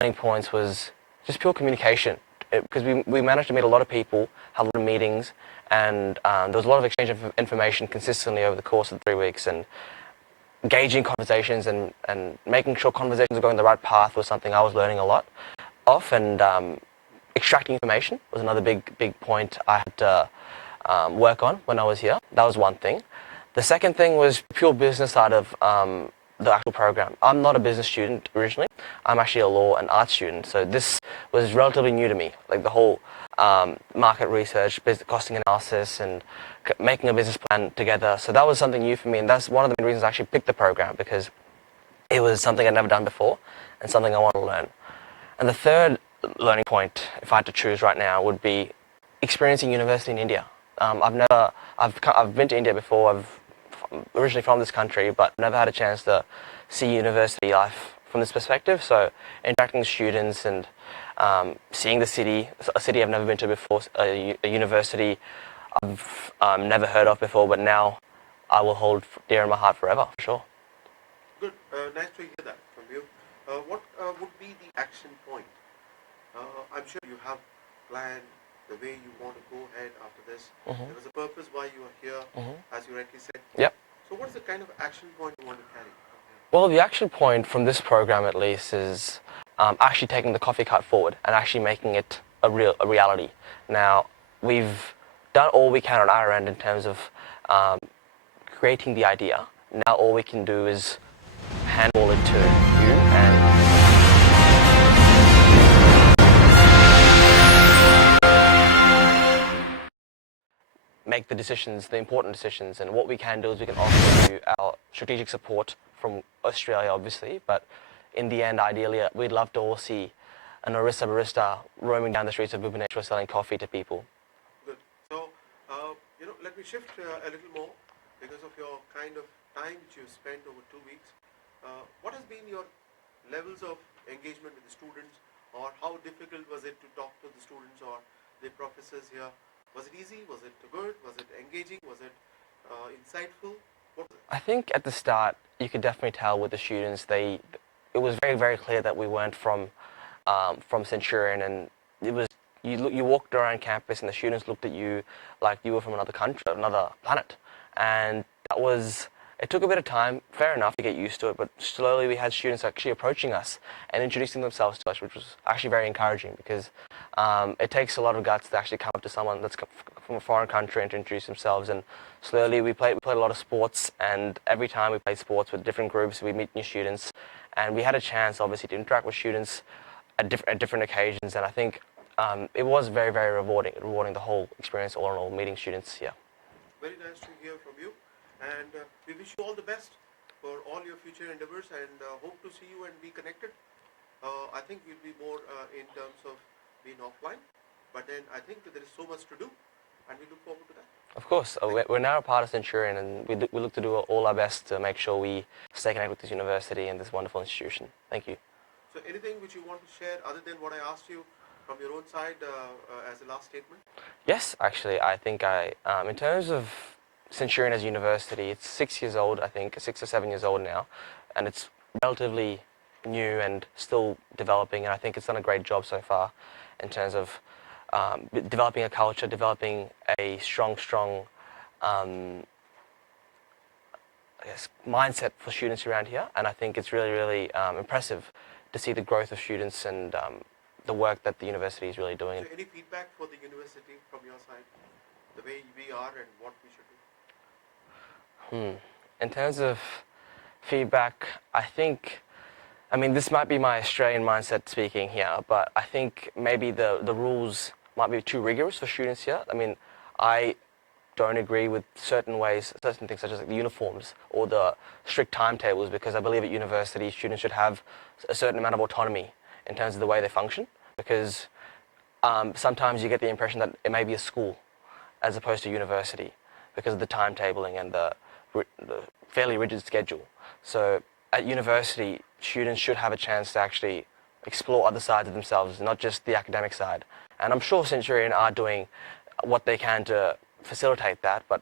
learning points was just pure communication, because we managed to meet a lot of people, had a lot of meetings, and there was a lot of exchange of information consistently over the course of the 3 weeks, and engaging conversations and making sure conversations are going the right path was something I was learning a lot of, and extracting information was another big point I had to work on when I was here. That was one thing. The second thing was pure business side of the actual program. I'm not a business student originally. I'm actually a law and art student, so this was relatively new to me, like the whole market research, business costing analysis, and making a business plan together. So that was something new for me, and that's one of the main reasons I actually picked the program, because it was something I'd never done before and something I wanted to learn. And the third learning point, if I had to choose right now, would be experiencing university in India. I've been to India before. I'm originally from this country, but never had a chance to see university life from this perspective. So interacting with students and seeing the city, a city I've never been to before, a university I've never heard of before, but now I will hold dear in my heart forever, for sure. Good. Nice to hear that from you. What would be the action point? I'm sure you have planned the way you want to go ahead after this. Mm-hmm. There was a purpose why you are here, as you rightly said. Yep. So what is the kind of action point you want to carry? Well, the action point from this program, at least, is actually taking the coffee cart forward and actually making it a reality. Now, we've done all we can on our end in terms of creating the idea. Now all we can do is handball it to you and make the decisions, the important decisions. And what we can do is we can offer you our strategic support from Australia, obviously, but in the end, ideally, we'd love to all see an Orissa barista roaming down the streets of Bhubaneswar selling coffee to people. Good. So, let me shift a little more because of your kind of time which you spent over 2 weeks. What has been your levels of engagement with the students, or how difficult was it to talk to the students or the professors here? Was it easy? Was it good? Was it engaging? Was it insightful? What was it? I think at the start, you could definitely tell with the students, it was very clear that we weren't from Centurion, and it was you walked around campus and the students looked at you like you were from another country, another planet, and it took a bit of time, fair enough, to get used to it, but slowly we had students actually approaching us and introducing themselves to us, which was actually very encouraging, because it takes a lot of guts to actually come up to someone that's from a foreign country and to introduce themselves. And slowly we played a lot of sports, and every time we played sports with different groups, we meet new students, and we had a chance, obviously, to interact with students at different occasions, and I think it was very rewarding the whole experience, all in all, meeting students here. Very nice to hear from you, and we wish you all the best for all your future endeavors, and hope to see you and be connected. I think we'll be more in terms of being offline, but then I think there is so much to do, and we look forward to that. Of course, we're now a part of Centurion, and we look to do all our best to make sure we stay connected with this university and this wonderful institution. Thank you. So anything which you want to share other than what I asked you from your own side as a last statement? Yes, actually, I think in terms of Centurion as a university, it's 6 years old, I think, 6 or 7 years old now, and it's relatively new and still developing, and I think it's done a great job so far in terms of developing a culture, developing a strong mindset for students around here, and I think it's really impressive to see the growth of students and the work that the university is really doing. So any feedback for the university from your side, the way we are and what we should do? In terms of feedback, I mean, this might be my Australian mindset speaking here, but I think maybe the rules might be too rigorous for students here. I mean, I don't agree with certain things such as like the uniforms or the strict timetables, because I believe at university students should have a certain amount of autonomy in terms of the way they function, because sometimes you get the impression that it may be a school as opposed to university because of the timetabling and the fairly rigid schedule. So at university, students should have a chance to actually explore other sides of themselves, not just the academic side. And I'm sure Centurion are doing what they can to facilitate that, but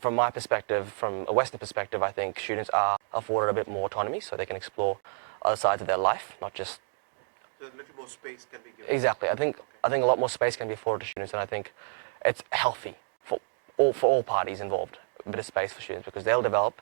from my perspective, from a Western perspective, I think students are afforded a bit more autonomy so they can explore other sides of their life, not just a little more space can be given. Exactly. I think a lot more space can be afforded to students, and I think it's healthy for all parties involved. A bit of space for students because they'll develop.